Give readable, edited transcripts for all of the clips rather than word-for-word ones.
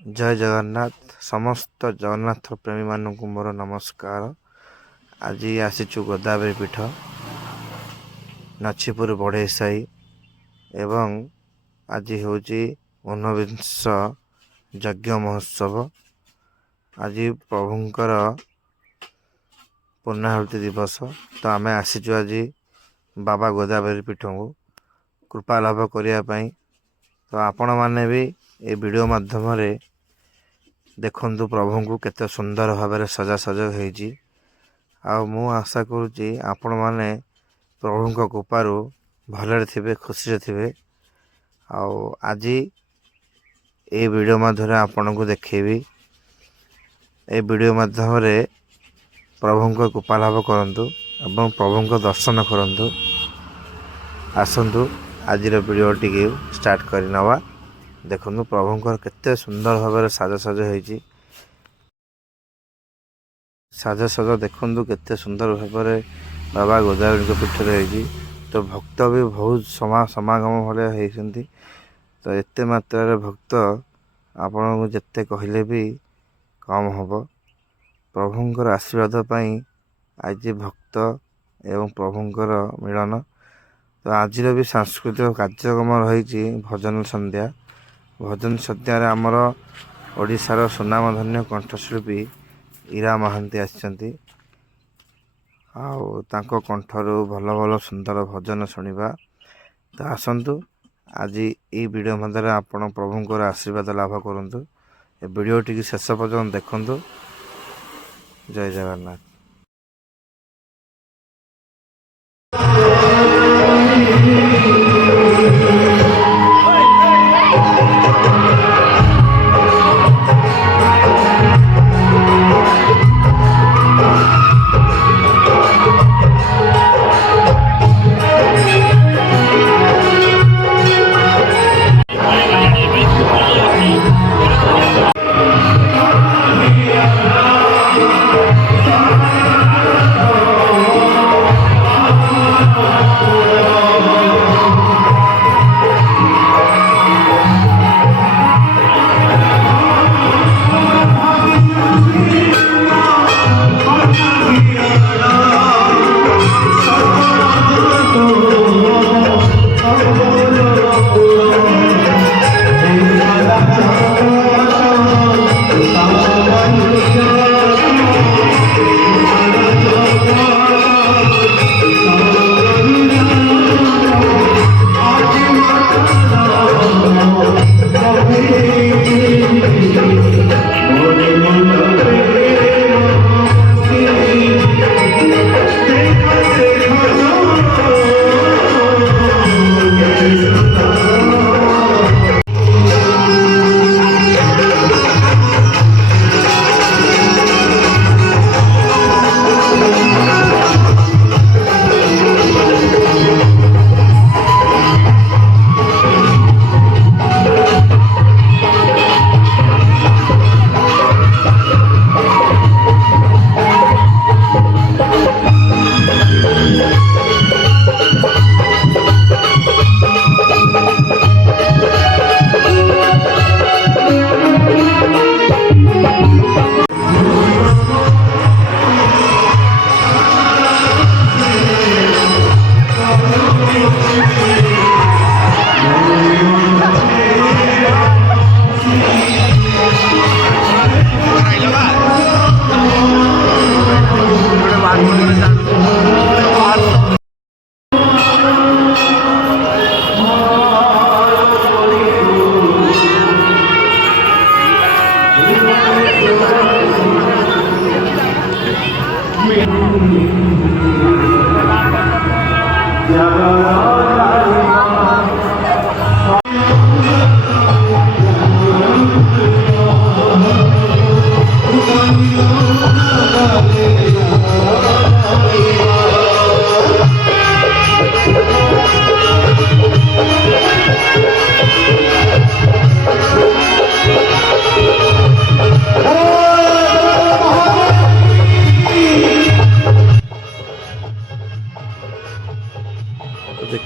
जय जगन्नाथ समस्त जगन्नाथ प्रेमी मानक मोर नमस्कार। आज आसीचु गोदावरी पीठ नछीपुर बढ़े साई एवं आज हूँ 19 यज्ञ महोत्सव। आज प्रभुंकर पूर्णाहुति दिवस तो आम आसीचु आज बाबा गोदावरी पीठ को कृपा लाभ करने। तो आपण मैंने भी ये वीडियो माध्यम देखु प्रभु को केते सुंदर भाव सजासज हो आशा करुँची आपण मैंने प्रभु कृपार भलरे थे खुशी थे। आज ये वीडियो माध्यम आपण को देखेबी ए वीडियो माध्यम प्रभु कृपा लाभ करंतु एवं प्रभु दर्शन करंतु। आसंतु आज वीडियो टी स्टार्ट करनवा। देखु प्रभुंकर केते सुंदर भाव साजसज हो साजसज देखु केते सुंदर भाव बाबा गोदावरी पीठ रही। तो भक्त भी बहुत समागम भाया होती। तो एत मात्रा भक्त आपण को जिते कहले भी कम हम। प्रभुंकर आशीर्वाद पाई आज भक्त एवं प्रभुंकर मिलन। तो आज भी सांस्कृतिक कार्यक्रम रही भजन संध्या। भजन संध्यार आमर ओडिशार सुनामधन्य कंठशिल्पी ईरा महांती आछंती। तांको कंठरू भल भल सुंदर भजन शुणा। तो आसंतु आज ये वीडियो मध्य आपण प्रभुंकर आशीर्वाद लाभ करंतु। ए वीडियो टी शेष पर्यंत देखंतु। जय जगन्नाथ।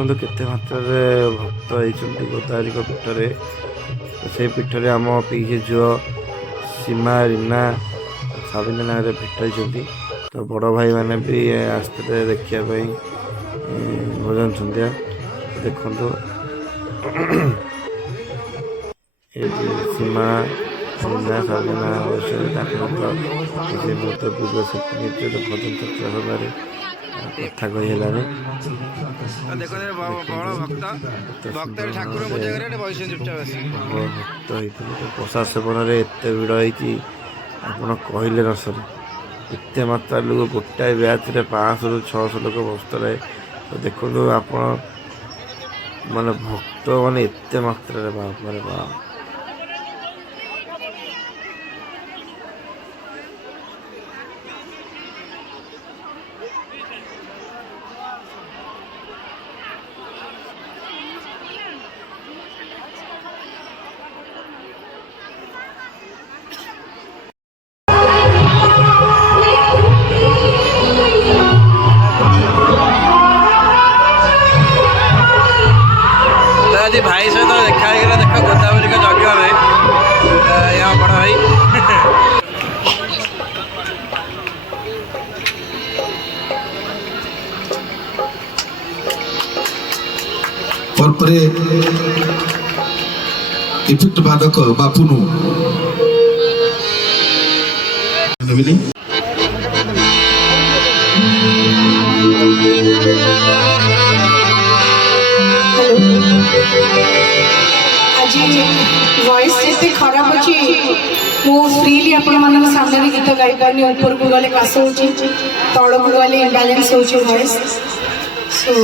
देखो केते मात्रा भक्त होती गोदावरी पीठ से पीठ में आम पीछे झुआ सीमा रीना साबिना ना भेट होती तो बड़ भाई मैंने भी आसते देखापी भजन सन्ध्या देखु सीमा रीना साबिना बहुत पूर्व से भजन चर्चा समय कथा कही भक्त प्रसाद सेवन में एत भिड़ होती आप कहले न सर एत मात्रा लोक गोटाए ब्याच 500 ରୁ 600 लोक बसते तो देखो आप माने भक्त माने एत मात्रा बाप रे बाप भाई सहित देखा देख गोदावरी का यज्ञ में यहाँ बड़ भाई और परे इफेक्ट बाधक बापुनु आज वॉइस जिते खराब अच्छी मु फ्रीली आपण मान सामने गीत गाई पानी ऊपर को गले काश हो तल को गले इम्बालांस हो वॉइस सो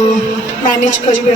मैनेज करिवे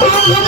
Thank you.